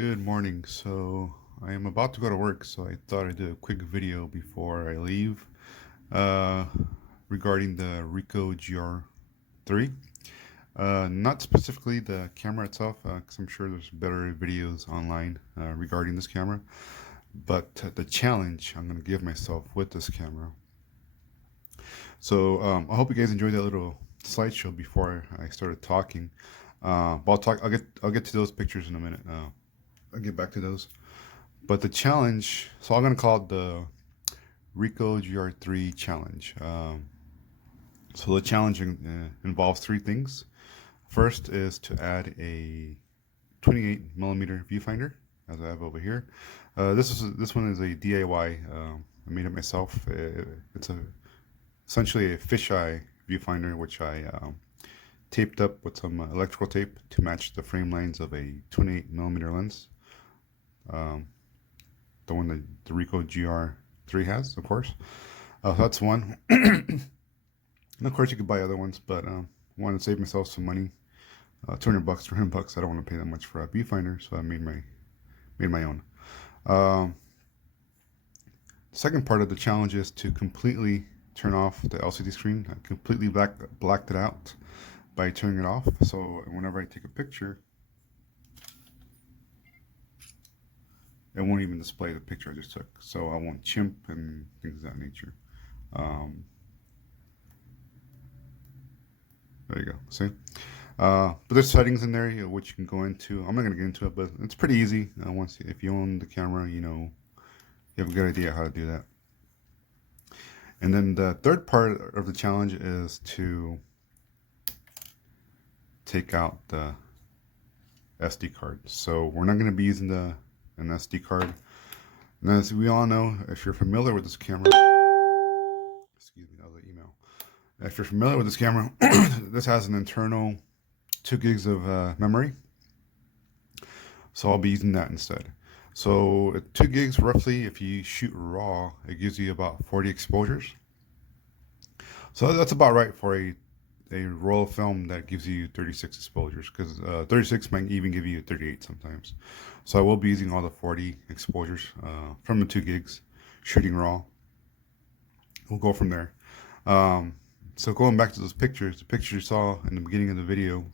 Good morning. So I am about to go to work, so I thought I'd do a quick video before I leave uh, regarding the Ricoh GR3. Not specifically the camera itself, because I'm sure there's better videos online regarding this camera, but the challenge I'm going to give myself with this camera. So I hope you guys enjoyed that little slideshow before I started talking. But I'll get to those pictures in a minute. I'll get back to those. But the challenge, so I'm gonna call it the Ricoh GR3 challenge. So the challenge involves three things. First is to add a 28 millimeter viewfinder, as I have over here. This one is a DIY. I made it myself. It's essentially a fisheye viewfinder, which I taped up with some electrical tape to match the frame lines of a 28 millimeter lens. The one that the Ricoh GR3 has, of course. That's one. And of course, you could buy other ones, but I wanted to save myself some money. $200, $300. I don't want to pay that much for a viewfinder, so I made my own. Second part of the challenge is to completely turn off the LCD screen. I completely blacked it out by turning it off. So whenever I take a picture, it won't even display the picture I just took. So I won't chimp and things of that nature. There you go. See? But there's settings in there which you can go into. I'm not going to get into it, but it's pretty easy. If you own the camera, you have a good idea how to do that. And then the third part of the challenge is to take out the SD card. So we're not going to be using an SD card. And as we all know, if you're familiar with this camera, excuse me, that was an email. If you're familiar with this camera, this has an internal 2 gigs of memory. So I'll be using that instead. So 2 gigs roughly, if you shoot RAW, it gives you about 40 exposures. So that's about right for a roll of film that gives you 36 exposures, because 36 might even give you 38 sometimes. So I will be using all the 40 exposures from the 2 gigs, shooting RAW. We'll go from there. So going back to those pictures, the pictures you saw in the beginning of the video,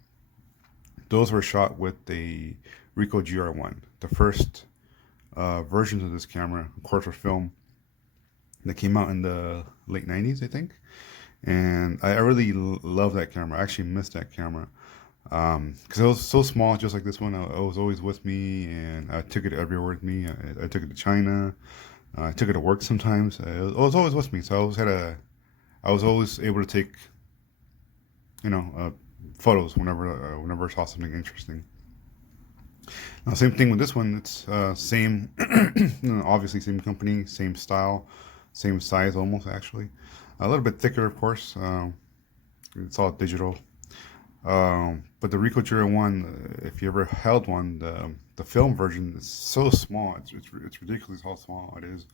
those were shot with the Ricoh GR1, the first versions of this camera, of course, were film that came out in the late 90s, I think. And I really love that camera. I actually miss that camera because it was so small, just like this one. It was always with me, and I took it everywhere with me. I took it to China. I took it to work sometimes. It was always with me, so I was always able to take, photos whenever I saw something interesting. Now, same thing with this one. It's same, obviously same company, same style, same size almost actually. A little bit thicker, of course. It's all digital. But the Ricoh GRIII, if you ever held one, the film version is so small. It's ridiculous how small it is.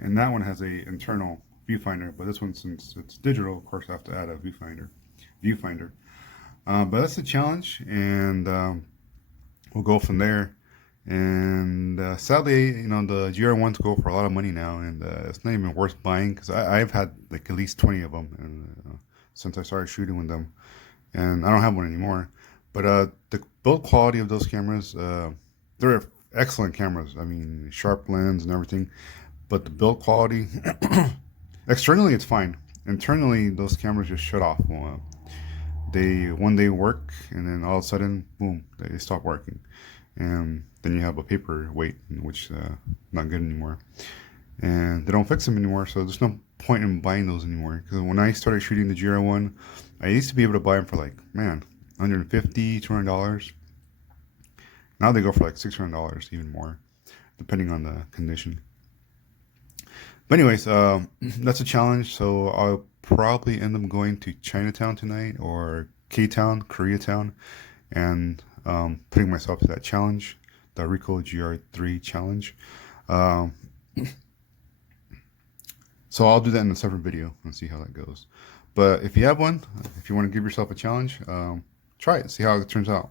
And that one has a internal viewfinder, but this one, since it's digital, of course, I have to add a viewfinder. But that's the challenge, and we'll go from there. And sadly, the GR1s go for a lot of money now, and it's not even worth buying, because I've had like at least 20 of them, and since I started shooting with them, and I don't have one anymore. But the build quality of those cameras, they're excellent cameras. I mean, sharp lens and everything, but the build quality, externally it's fine. Internally, those cameras just shut off. One day work, and then all of a sudden, boom, they stop working. And then you have a paperweight, which not good anymore. And they don't fix them anymore, so there's no point in buying those anymore. Because when I started shooting the GR1, I used to be able to buy them for like, man, $150, $200. Now they go for like $600, even more, depending on the condition. But anyways, that's a challenge. So I'll probably end up going to Chinatown tonight, or K-Town, Koreatown, and putting myself to that challenge, the Ricoh GR3 challenge. So I'll do that in a separate video and see how that goes. But if you have one, if you want to give yourself a challenge, try it, see how it turns out.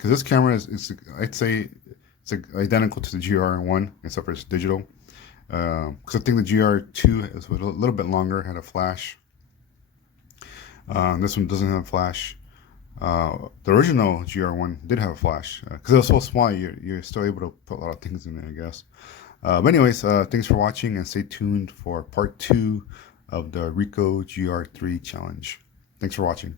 because this camera is I'd say it's identical to the GR1 except for it's digital. Because I think the GR2 is a little bit longer, had a flash. This one doesn't have a flash. The original GR1 did have a flash because it was so small. You're still able to put a lot of things in it, I guess. But anyways, thanks for watching and stay tuned for part 2 of the Ricoh GR3 challenge. Thanks for watching.